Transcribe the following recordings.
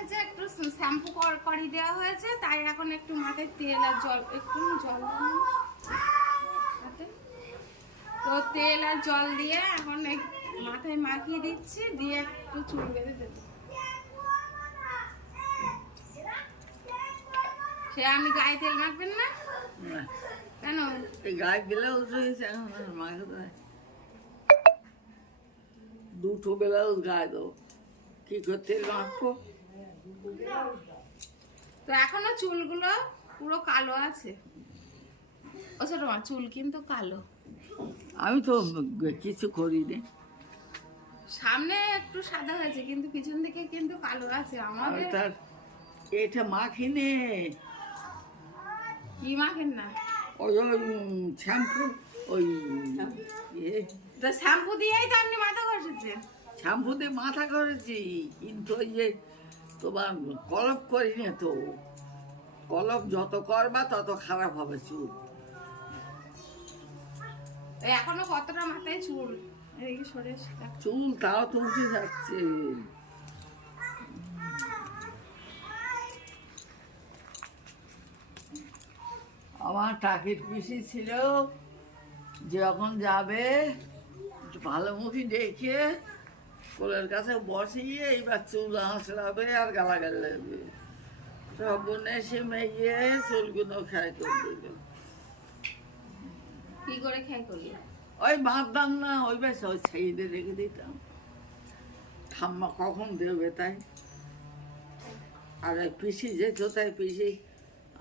উঠেছে, একটু শ্যাম্পু করি দেওয়া হয়েছে, তাই এখন একটু মাথায় তেল আর জল, একটু জল তো তেল আর জল দিয়ে এখন মাথায় মাখিয়ে দিচ্ছি, দিয়ে একটু চুল বেঁধে দেবো। সে আমি গায়ে তেল মাখবেন না কেন? গায়ে দিলেও দুটো ব্লাউজ গায়ে দেবো, কি করতে মাখবো? তো এখনো চুলগুলো পুরো কালো আছে। ও ছোট মা, চুল কিন্তু কালো। আমি তো কিছু করিনি, সামনে একটু সাদা হয়েছে কিন্তু পিছন দিকে কিন্তু কালো আছে। আমাদের তার এটা মাখিনি। কি মাখেন না? ওই শ্যাম্পু, ওই তো শ্যাম্পু দিয়েই তো আপনি মাথা ঘষেছেন। শ্যাম্পু দিয়ে মাথা করেছি, কিন্তু ওই যে তোমার কলপ করিনি তো। কলপ যত করবা তত খারাপ হবে চুল। এখনো কতটা মাথায় চুল, এদিকে সরে এসে দেখ। চুল তাও তো উঠে যাচ্ছে। আমার টাকির পিসি ছিল, যখন যাবে একটু ভালো মুখি দেখে কোলের কাছে বসিয়ে এইবার চুল আঁচড়াবে আর গালাগাল লাগবে। সব এসে মেয়ে চুলগুলো খায় করে দিল। কি করে খেয়ে করলি? ওই বাঁধতাম না, ওই বেশ ওই সাইডে রেখে দিতাম, ঠাম্মা কখন দেবে তাই। আর ওই পিসি যেত, তাই পিসি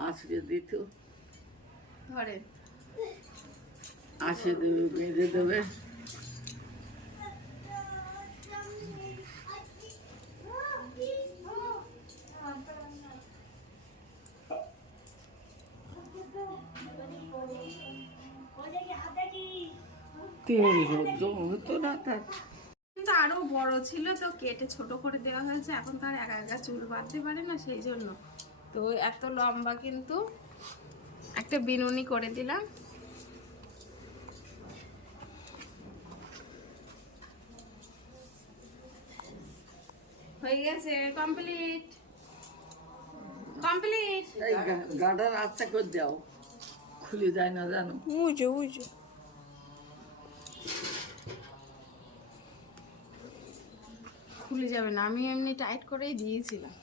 আঁচড়ে দিত, ধরে আঁচড়ে দেবে, বেঁধে দেবে। তেল হতো না তার। কিন্তু আরো বড় ছিল তো কেটে ছোট করে দেওয়া হয়েছে, এখন তার একা একা চুল বাঁধতে পারে না, সেই জন্য। তো এত লম্বা কিন্তু একটা বিনুনি করে দিলাম। হয়ে গেছে, কমপ্লিট কমপ্লিট। এই গাডার আস্তে করে দাও, খুলে যায় না জানো। বুঝো বুঝো, খুলে যাবে না, আমি এমনি টাইট করেই দিয়েছিলাম।